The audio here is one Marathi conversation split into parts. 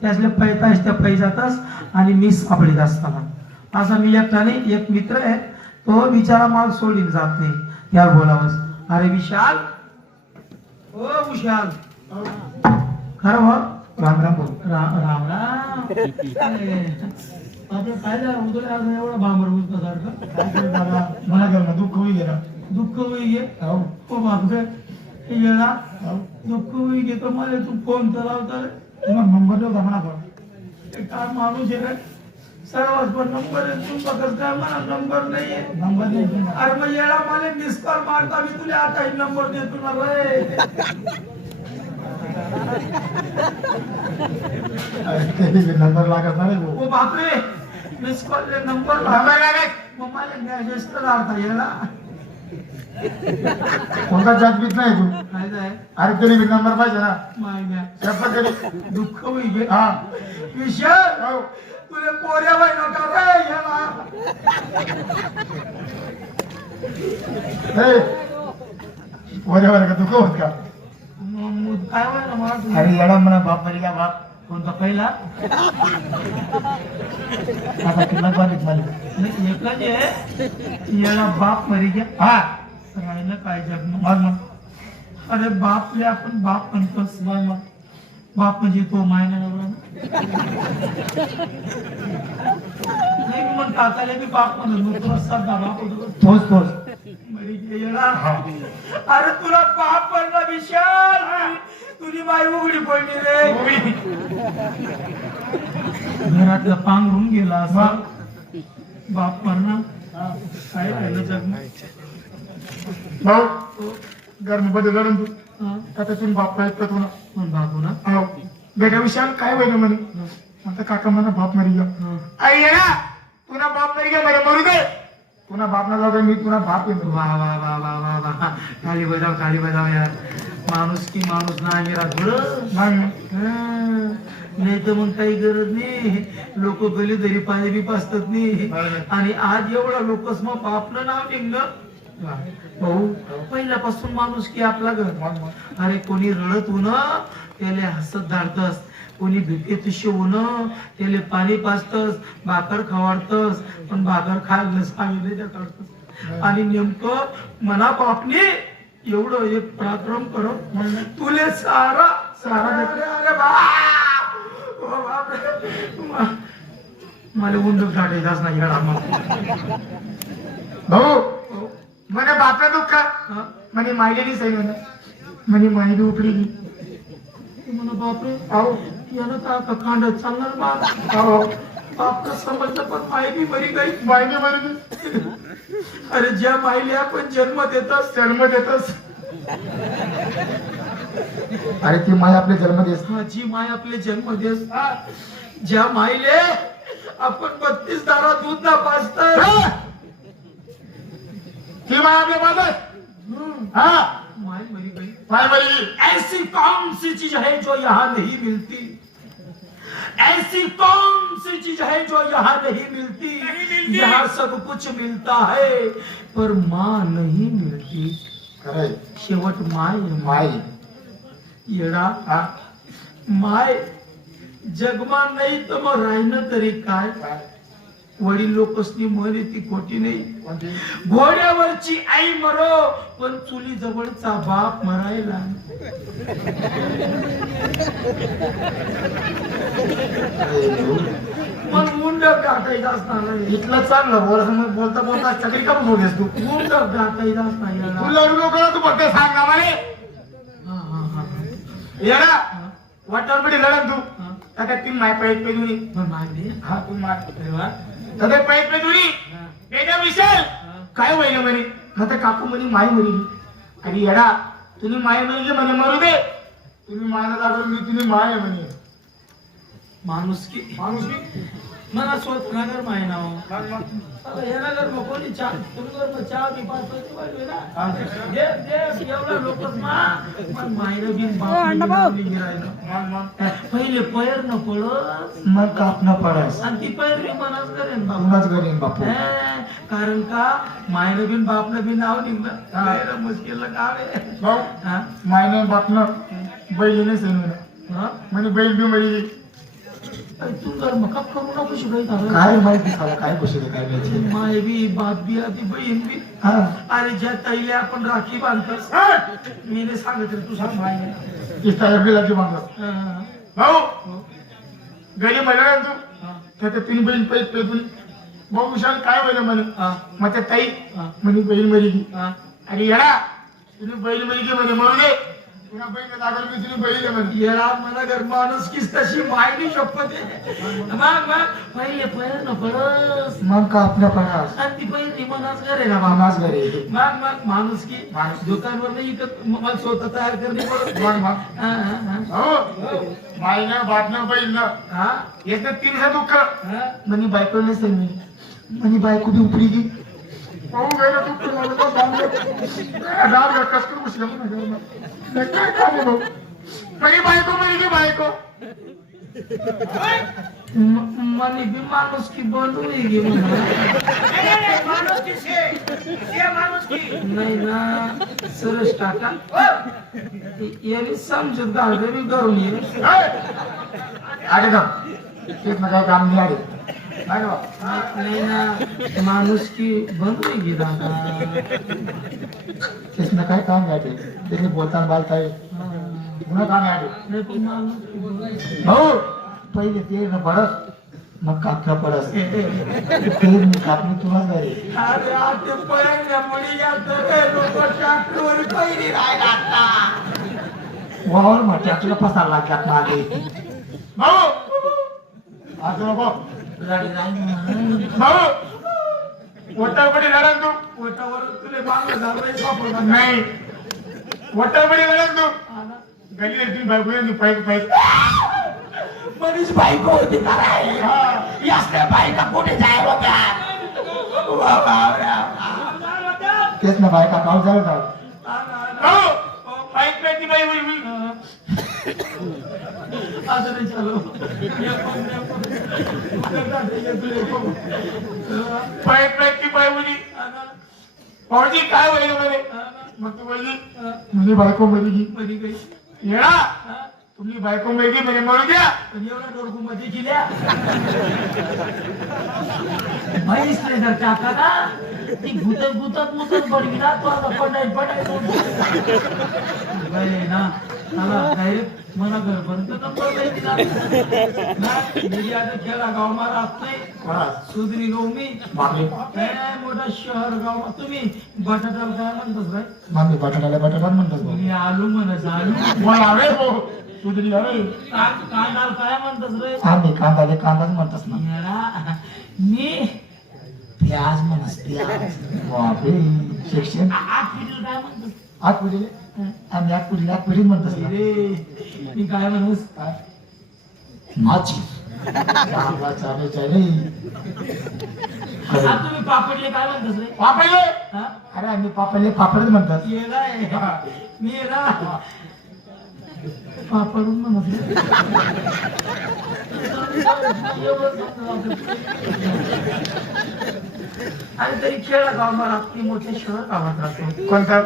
त्यातले पैतास त्या पैजातच आणि मी सापडीत असताना असा मी एकट्याने एक मित्र आहे तो बिचारा माल सोडून जात नाही त्याला बोलावंस अरे विशाल ओ विशाल खरं हो राम राम बोल राम राम आपलं काय झालं उद्या आज एवढा बांबर सारखं काय करत दादा मला गेला दुःख होई गेला दुःख होई गे हो बापरे येणार दुःख होई गे तर मला तू फोन लावता तुम्हाला नंबर नव्हता म्हणा पण काय माणूस आहे सर्वात पण नंबर आहे तू बघत काय मला नंबर नाहीये नंबर नाही अरे मग याला मला मिस कॉल मारता मी तुला आता नंबर देतो ना रे नंबर लागत नाही ओ बापरे मिस कॉल नंबर लागत मग मला मेसेज तर आलता याला कोणता जात बीत नाही तू काय जाय अरे तरी नंबर पाहिजे ना माहिती दुःख होई गे हा विशाल तुला पोऱ्या बाई नका रे याला पोऱ्या बाई का दुःख होत का काय व्हायला मला अरे येडा म्हणा बाप मरीला बाप कोणता पहिला आता तुला बारीक झाली एकच आहे येडा बाप मरी घ्या हा राहिलं काय जग मग अरे बापले आपण बाप म्हणतोस मग बाप म्हणजे तो मायना नाही मग काकाला मी बाप म्हणत बाप तोच तोच अरे तुला बाप पडला विशाल तुझी बाई उघडी पडली रे घरातलं पांघरून गेला असा बाप पडला काय राहिलं जग भाऊ गरमीमध्ये लढून तू आता तुम्ही बाप ऐकतो तुला कोण बापू ना हो बेटा विशाल काय व्हायला म्हणे आता काका म्हणा बाप मरी गया आई ये ना तुला बाप मरी गया मला मरू दे पुन्हा बाप ना जाऊ मी पुन्हा बाप येतो वा वा वा वा वा वा थाली बजाव यार माणूस की माणूस ना मेरा थोडं नाही तर मग काही गरज नाही लोक गली तरी पाणी बी पाचतात नाही आणि आज एवढा लोकच मग बापनं नाव निघलं भाऊ पहिल्यापासून माणूस की आपला घर अरे कोणी रडत होऊन त्याला हसत धाडतस कोणी भिकेत शिवून त्याला पाणी पाजतस भाकर खवाडतस पण भाकर खायला सांगितलं काढतस आणि नेमकं मना बापने एवढं एक पराक्रम करत तुले सारा अरे मला उंदूक काढायचाच नाही भाऊ म्हणे बापला दुःख म्हणे मायलेली सही म्हणे माहिती उपली म्हणा बापरे अहो याला का खांडत चालणार बाप समजलं पण माहिती बरी गई माहिती बरी अरे ज्या माईले आपण जन्म देतस अरे ती माय आपले जन्म देस जी माय आपले जन्म देस ज्या माईले आपण 32 दारा दूध ना पाजत ती माय आपले पाजत माय मरी गई ऐसी कौन सी चीज है जो यहाँ नहीं मिलती ऐसी कौन सी चीज है जो यहाँ नहीं मिलती यहाँ सब कुछ मिलता है पर माँ नहीं मिलती शेवट माय येडा माय जगमा नाही तर मग राहिलं तरी काय वडील लोकसनी म्हणे ती खोटी नाही घोड्यावरची आई मरो पण चुली जवळचा बाप मरायला मग मुंड गाठायचा असणार इथलं चांगलं बोलता बोलता सगळी का बोलतेस तू मुंड गाठायचा असणार तुला लोकांना तू फक्त सांग ना म्हणे येडा वाटावरमध्ये लढन तू आता ती माय पाईप पे दुनी हा तू मार सदैव पाईप पे दुनी बेटा विशाल काय होईल म्हणे आता काकू म्हणे माय मरी आणि येडा तुम्ही माय म्हणजे म्हणे मरू दे तुम्ही मायला लागलो मी तुम्ही माय म्हणे माणुसकी मला स्वतः नगर माय नाव हे नगर मग कोणी चहा तुम्ही चहा बी पाच एवढा लोकच मायनं बिन पहिले पैर न पडत मग काप न पडस आणि ती पैर बी मनाच करेन बापू कारण का मायनं बिन बापनं बिन नाव निघलं मुश्किल काम मायनं बापनं बैलीने सांगितलं म्हणजे बैल बी मरी तू जर मका करू नको शिकायचं काय माहिती साला काय बसले काय माहिती माय बी बाप बी आधी बहीण बी हा अरे ज्या ताईले आपण राखी बांधतोस मी नाही सांगत रे तू सांग माय इस्ता एवढी की मागत भाऊ घरी म्हणा तू त्याच्या तीन बहीण पैसे पेटून भाऊ विशाल काय बोल म्हणे मग त्या ताई म्हणे बहीण मरी की अरे येडा तुम्ही बहीण मरी की म्हणे म्हणून तुला बहीण लागल मी तुम्ही बहीण म्हणे येडा मला घर माणूस किस तशी मायनी शपथ मग पहिले पहिले ना परस मग का आपल्या पणास आणि ती पहिली मनाच घर आहे ना मामाच घरी मग माणूस की दुकानवर नाही इथं मला स्वतः तयार करणे पडत मग हो मायनं बापनं बहीणनं हा याचं तीनचं दुःख म्हणे बायको नसेल मी म्हणे बायको बी उपडी की पाहू गेलं दुःख लागलं राग कसं बसलं म्हणा काय काम भाऊ म्हणे बायको म्हणे की बायको मनी बी माणूस की बोलू गे नाही ना सुरेश काका याने समजूत घालते मी करून ये अरे ना तेच ना काय काम नाही आले नाही ना माणूस की बनू गे दादा तेच ना काय काम घ्यायचे त्याने बोलताना बालताय पुन्हा काम आहे भाऊ पहिले ते न पडस मग कापला पडस ते मी कापली तुला घरी अरे आते पळल्या मुली या तर लोक ट्रॅक्टरवर कैरी राहिला आता वावर म्हटलं तुला पसार लागल्यात मागे भाऊ आज नको भाऊ वटापडी लढा तू पोटावर तुले मागं झालंय सापडणार नाही वटापडी लढा तू गली तुम्ही बायको पाहिजे पाहिजे मनीष बायको होती यासल्या बायका कुठे जाय होत्या तेच ना बायका पाऊस झाला जाऊ बाईक पेटी बाई हुई आता नाही चालू पाईप पेटी बाई मुली भाऊजी काय होईल म्हणे मग तू बोलली म्हणजे बायको मरी गी मरी गई येडा तुम्ही बायको मेगी म्हणे मरू द्या पण एवढा डोरकू मध्ये गेल्या म्हैस नाही जर टाका ना ती गुतत गुतत मुतत पडली ना तो आता पडाय ना मला डायरेक्ट मला घरपर्यंत नंबर नाही दिला आता खेळा गाव मारा नाही सुधरी गाव मी मोठा शहर गाव तुम्ही बटाट्याला काय म्हणतात रे मामी बटाट्याला बटाटा म्हणतात मी आलू म्हणायचं आलू बोला सुधरी कांदा काय म्हणतात रे आम्ही कांदा कांदाच म्हणतात ना मी प्याज म्हणस प्याज बापरे शिक्षण आठ पिढीला काय म्हणतात आठ पिढीले आम्ही आठ पिढी म्हणतात रे मी काय म्हणूस माझी चांगला चालेल चालेल तुम्ही पापडले काय म्हणतात रे पापडले हा अरे आम्ही पापडले पापडच म्हणतात येणार मी येणार पापडून म्हणत आणि तरी खेळ गाव मला ती मोठे शहर गावात राहतो कोणता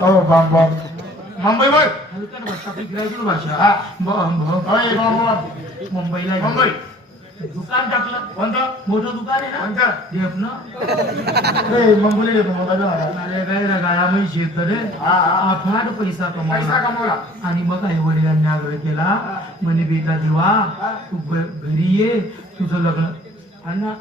हो बाम बाम मुंबई बोल हलकट भाषा आपली ग्रॅज्युएट भाषा मुंबईला मुंबई दुकान टाकलं कोणतं मोठं दुकान आहे ना कोणतं देव ना मुंबई देतो अरे काय रे गाया म्हैशी येत रे अफाट पैसा पैसा कमवला कमवला आणि मग आई वडिलांनी आग्रह केला म्हणे बेटा देवा तू घरी ये तुझं लग्न अण्णा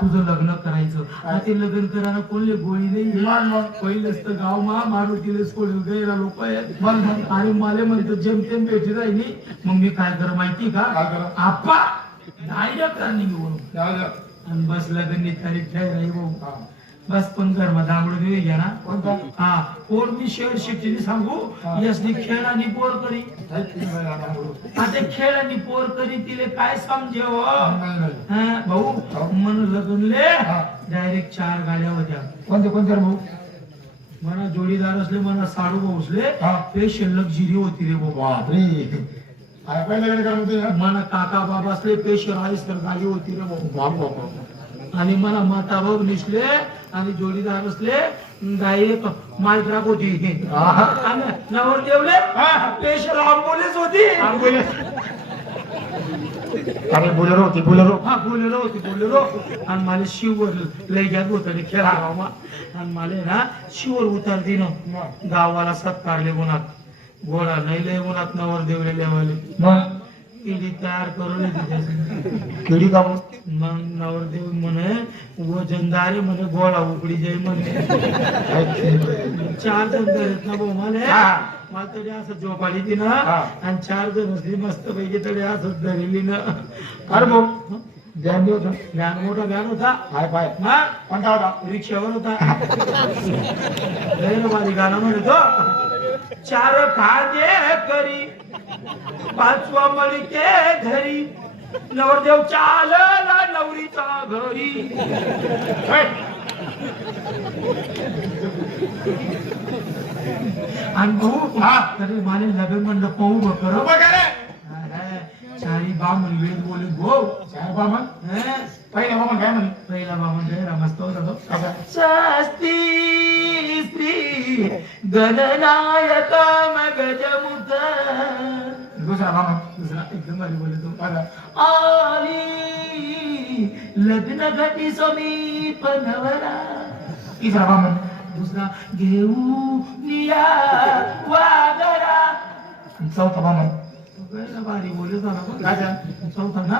तुझं लग्न करायचं ते लग्न करायला कोणले गोळी नाही पहिलेच तर गाव मारुतीला सोडून गैरा लोक आहेत आणि मला म्हणतो जेमतेम भेटी राहिली मग मी काय कर माहिती का आप्पा डायरेक्ट रनिंग बोलू आणि बस लग्न तारीख ठराई भाऊ बस पण कर्म दामड घेऊ घ्या ना हा पोर मी शेअर शिफ्टीने सांगू यसनी खेळ आणि पोर करी आता खेळ आणि पोर करी तिले काय समजेव भाऊ मन लग्नले डायरेक्ट 4 गाड्या होत्या कोणते कोणते भाऊ मला जोडीदार असले मला साडू भाऊसले स्पेशल लक्झरी होती रे भाऊ बापरे मला काका बाबा असले स्पेशल आईस्कर गाडी होती रे भाऊ आणि मला माता भाऊ निसले आणि जोडीदार असले डायरेक्ट मालट्राक होती नवर देवले स्पेशल आंबोलेच होती अरे बोलेरो होती बोलेरो हा बोलेरो होती बोलेरो आणि मला शिवर लय घ्यात होत खेळा गावा आणि मला ना शिवर उतरती ना गावाला सत्कारले उन्हात गोळा नाही लय उन्हात नवर देवले लेवाले मग किडी तयार करून केडी का मग मग नवरदेव म्हणे वजनदारी म्हणे गोळा उकडी जाई म्हणे 4 जण धरत ना भाऊ मला तरी असं झोपाली ती ना आणि 4 जण असली मस्त पैकी तरी असंच धरली ना अरे भाऊ ध्यान होता व्यान मोठा व्यान होता हाय पाय हा कोणता होता रिक्षावर होता गैरवादी गाणं म्हणतो 4 खांदे करी 5वा मणके घरी नवरदेव चालला नवरीचा घरी आणि भाऊ तरी मला लग्न म्हणलं पाहू बकर चारी बामण वेद बोलत भाऊ चार बामण पहिला बामण काय म्हणे पहिला बामण रे मस्त होता तो शास्त्री स्त्री गणनायक मगजमुख दुसरा बामण दुसरा एकदम भारी बोलतो आली लग्न घटी समीप नवरा तिसरा बामण दुसरा घेऊन या वागरा चौथा बामण भारी बोले ना राजा चौथा ना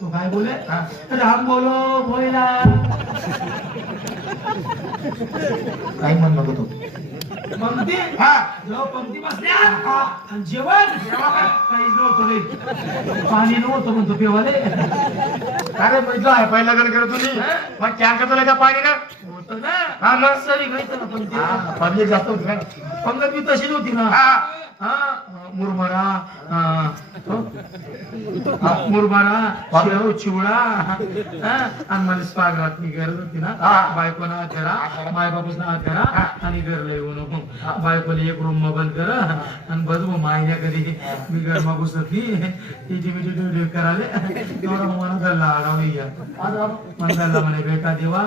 तो काय बोले राम बोलो भोयला काय म्हण नको तू पंक्ती जेव्हा पंक्ती बसल्या आणि जेवण काहीच नव्हतं रे पाणी नव्हतं म्हणतो पेवाले अरे पहिलं आहे पहिला गण करत तुम्ही मग कॅन करतो का पाणी ना होतं ना हा मग सरी घ्यायचं ना पंक्ती पब्लिक जास्त होती ना पंगत बी तशीच होती ना मुरमरा मुरमरा शेव चिवडा आणि मला स्वागत मी गरज होती ना बायको ना करा माय बापूस ना करा आणि घरला येऊ नको बायकोला एक रूम बंद कर आणि बजवू मायन्या कधी मी गरमा घुसतली तिची मी ड्युटी कराले तेवढा मला गल्ला आडावली मला म्हणे बेटा देवा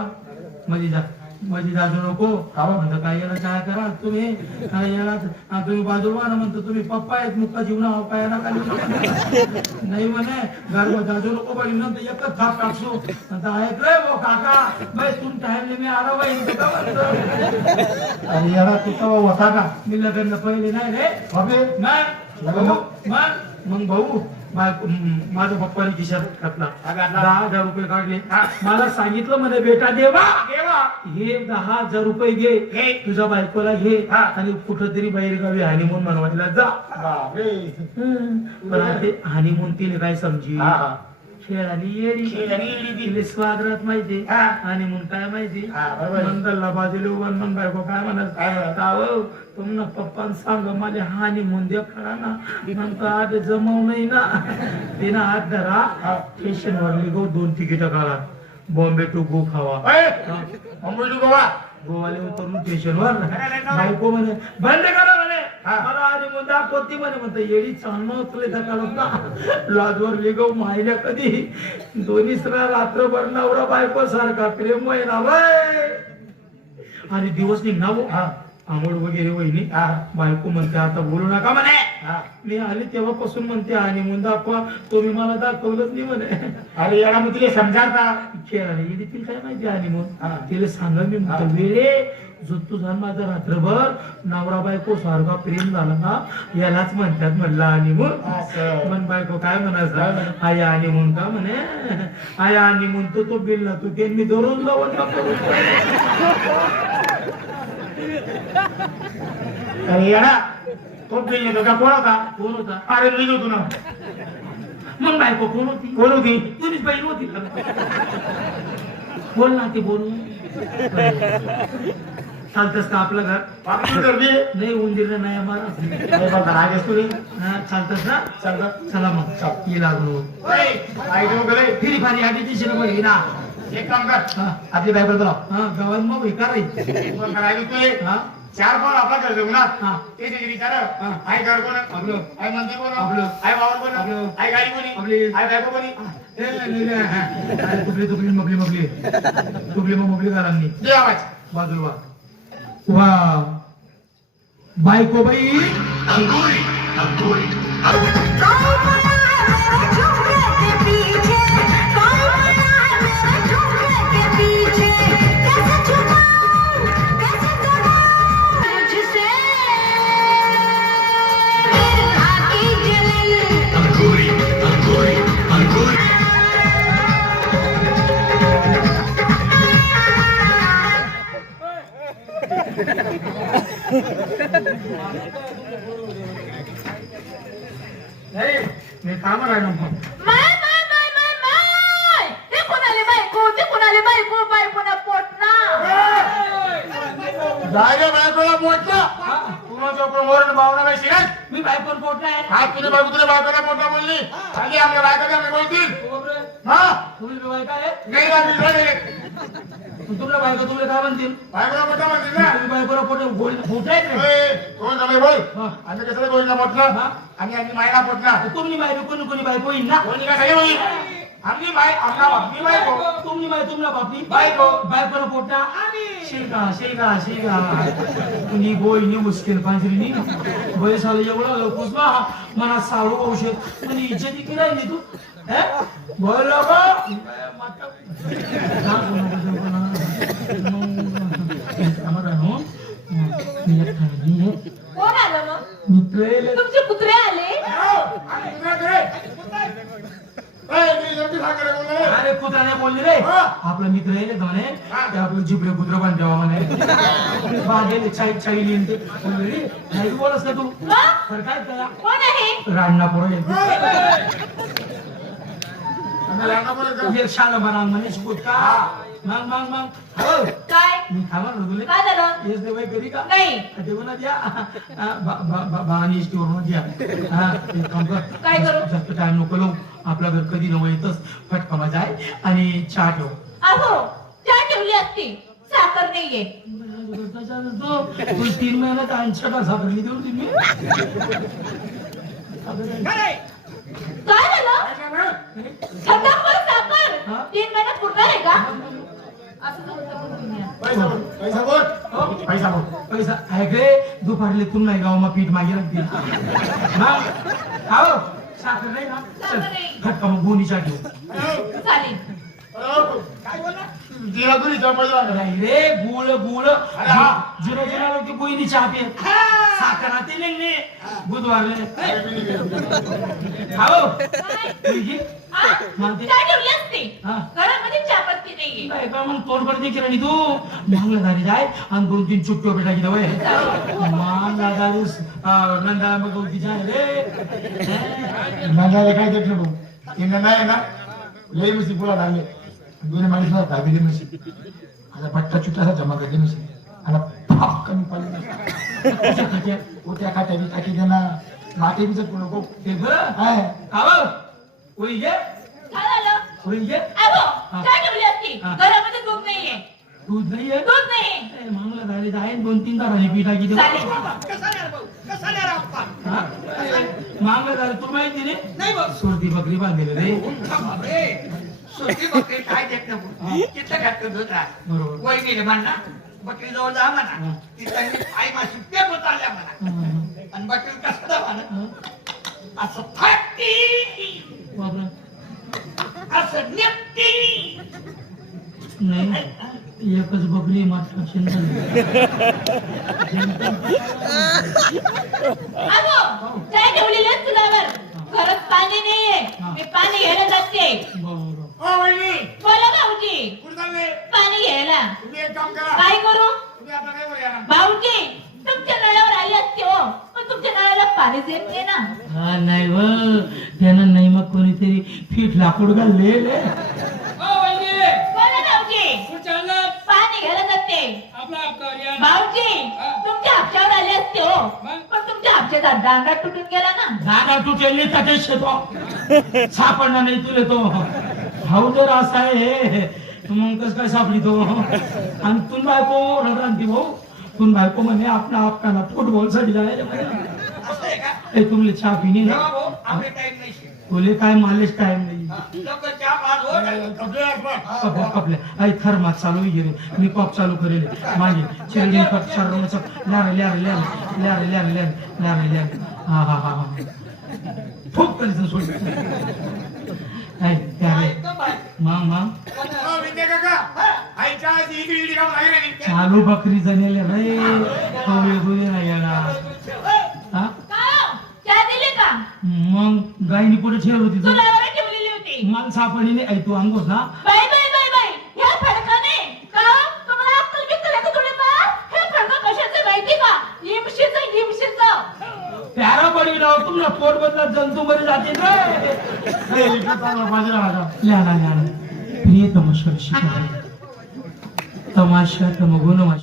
मध्ये जाजू नको म्हणतो काय याला काय करा तुम्ही काय याला तुम्ही बाजूला म्हणतो तुम्ही पप्पा आहेत मुक्का जीवना पायाला खाली नाही म्हणे घर जाजू नको बाई नंतर एकच थाप टाकसो म्हणतो ऐकलंय भाऊ काका बाई तुम टाइमले मी आलो बाई आणि याला तू तेव्हा होता का मी लग्न पहिले नाही रे बाबे नाही मग भाऊ माझ्या पप्पाने खिशात टाकला 10,000 रुपये काढले मला सांगितलं म्हणे बेटा देवा हे 10,000 रुपये घे तुझ्या बायकोला घे आणि कुठंतरी बाहेरगावी हनीमून मनवायला जा पण ते हनीमून तिने काय समजी खेळाली येडी स्वागत माहिती आणि म्हणून काय माहिती मंगलला बाजूला उभा मग बायको काय म्हणत तुमना पप्पा सांग मला हानी मुंद्या खरा ना म्हणतो आज जमव नाही ना तिनं हात धरा स्टेशनवर निघो 2 तिकीट काढा बॉम्बे टू गोवा गोवाले उतरून स्टेशनवर बायको म्हणे बंद करा म्हणे मला आणि मुंदा कोती म्हणे म्हणतो येडी चालणं उचले काढत ना लॉजवर लिगो माहिल्या कधी दोन्ही रात्रभर नवरा बायको सारखा प्रेम महिना आणि दिवस निघणार आंघोळ वगैरे वहिनी बायको म्हणते आता बोलू नका म्हणे मी आली तेव्हापासून म्हणते आणि मुंदा तुम्ही मला दाखवलंच नाही म्हणे अरे याला मग तिला समजाता खेळायला येतील काय माहिती आणि मग तिला सांगा मी म्हणतो वेळे जो तुझा माझा रात्रभर नवरा बायको सारखा प्रेम झाला ना यालाच म्हणतात म्हणलं आणि मग बायको काय म्हणायचं आया आणि म्हणून का म्हणे आया आणि म्हणतो तो बिल ना तू त्यांनी दररोज लावून अरे याला तो बिल येतो का कोण होता अरे मी होतो ना मग बायको कोण होती तुझीच बहीण होती बोल ना ती बोल चालतस का आपलं घर नाही उंदीर नाही आम्हाला चालतस ना चला मग ये लागलो फिरी फारी आधी ना एक काम कर आपली बायको बोला गावात मग हे करायचं 4 पाऊल आपला घर जाऊ ना ते विचार आई घर कोण आपलं आई मंदिर कोण आपलं आई वावर कोण आई गाडी कोणी आपली आई बायको कोणी तुकली तुकली मगली घरांनी दे आवाज बाजूला वा बायको बाई नाही मी काम राहिलो मग जायला बायकोला पोटला तुला वरण भावना नाही शिरत मी बायकोवर पोटला आहे हा तुझ्या बायको तुझ्या बायकोला मोठा बोलली खाली आपल्या बायकोला मी बोलतील हा तुम्ही बायका आहे नाही ना मी तुमच्या बायका तुम्हाला काय म्हणतील बायकोला मोठा म्हणतील ना तुम्ही बायकोला पोट आहे कोण समज बोल हा. आम्ही कसं बोलला म्हटलं हा. आणि आम्ही मायला पोटला तुम्ही बायको कोणी बायको येईल ना कोणी काय होईल आम्ही बाय आमला बापनी बायको तुम्हाला बापी बायको. बायकोला पोटा शेगा कुणी बोईनी मुश्किल पांजरीनी वयसाला एवढा लवकच बा मनात सारू औषध कुणी इज्जती की राहिली तू बोल कोण आलं मग मित्र तुमचे कुत्रे आले अरे कुत्र्याने बोलले रे आपला मित्र येईल म्हणे ते आपलं जिबरे कुत्र बांधावा म्हणे बांधेल चाई लिहिन ते नाही बोलस का तू तर काय त्याला कोण आहे राणा पोरं शाळा बना म्हणे शिकूत का मग हो काय मी थांबा ना तुले काय झालं येस देवाई करी का नाही देऊ ना द्या बाणी स्टोर द्या हा काम कर काय करू? जास्त टाइम नको लावू आपला घर कधी नवं येतच फटका माझा आहे आणि चहा ठेव अहो चहा ठेवली असती साखर नाहीये 3 महिन्यात 80 साखरली देऊ तुम्ही काय झालं खटाखट साखर हा? 3 महिन्यात पुरणार आहे का असं पैसा बोल पैसा ऐकले दुपारले तुम्ही नाही गावामा पीठ मागे लागतील आओ साखर नाही ना चल फटका मग गोणीचा ठेव चालेल काय बोलला तिला गुरी चपायला नाही रे गुळ जुना लोक गोईनी चहा पे साखर आते लेंगे बुधवारले आओ चहा ठेवली असती हा. घरामध्ये चहापत्ती नाहीये नाही का मग तोंड करते की राणी तू मागला झाली जाय आणि 2-3 चुटकी बेटा की दवाई मागला झालीस नंदा मग गवती जाय रे नंदाला काय देत नको ते नंदा आहे ना लई मुसी पुला लागले दोन्ही माणूस ना दाबेली मुसी आता पट्टा चुटासा जमा करते मुसी आणि फाप कमी पाहिजे ओट्या काट्या बी टाकी देना माटे बी जर नको ते बरं हाय आओ ओई ये काय झालं ओई ये अहो चहा ठेवली असती हा. घरामध्ये दूध नाहीये दूध नाही आहे दूध नाही मागला झाली जाय 2-3 ताराची पीठ टाकी देऊ चालेल मागला झालं तू माहिती नाही बघ. सुरती बकरी बांधलेली रे बापरे सुट्टी बकरी काय देत नको तिथं घातलं दूध राह बरोबर वय गेले म्हणा बकरी जवळ जा म्हणा तिथं आई माशी पेपत आल्या म्हणा आणि बकरी कसं जा म्हणा असं फाटती बापरा असं निपटी नाही एकच बकरी मात्र अहो चहा ठेवलेली आहे चुलावर घरात पाणी नाहीये मी पाणी घ्यायला जाते बरोबर ओ वहिनी बोला भाऊजी कुठे चालले पाणी घ्यायला तुम्ही एक काम करा काय करू तुम्ही आता काय वर या भाऊजी तुमच्या नळावर आली असते हो पण तुमच्या नळाला पाणीच येत नाही ना हा नाही व त्यानं नाही मग कोणीतरी पीठ लाकूड घालले बोला भाऊजी पाणी घ्यायला जाते भाऊजी तुमच्या हापशावर आले असते हो पण तुमच्या हापशाचा डांगा तुटून गेला ना जागा तुटेल त्याच्या शेतो सापडणार नाही तुले तो हाऊ जर असा आहे मग कस काय सापडी तो आणि तुम बायको रडरांती भाऊ तुम बायको म्हणे आपल्याला फुटबॉल साठी जायला असं आहे का तुमले चहा पिणी ना तेव्हा भाऊ आपले टाइम नाही शिल्लक. तुले काय मालेच टाइम नाही लोक चहा पाच हो कपल्या कपल्या आई थर्मात चालू गेले मी कॉप चालू करेल मागे चिरडी कप सर्व ल्यारे हा हा हा खूप कधीच सोड मग चालू बकरी जनेले रे नाही येणार का चहा दिली का मग गायनी पुढे ठेवली होती तुला वर ठेवलेली होती मला सापडली नाही आई तू अंगोस ना बाई ह्या फडकाने का तुम्हाला अक्कल बिक्कल आहे का थोडीफार? हे फडकं कशाचं माहिती का हिमशीचं प्यारा पडी राव तुमच्या पोट बदला जंतू मध्ये जाते रे प्रिय तमाशा तमाशा तमगुण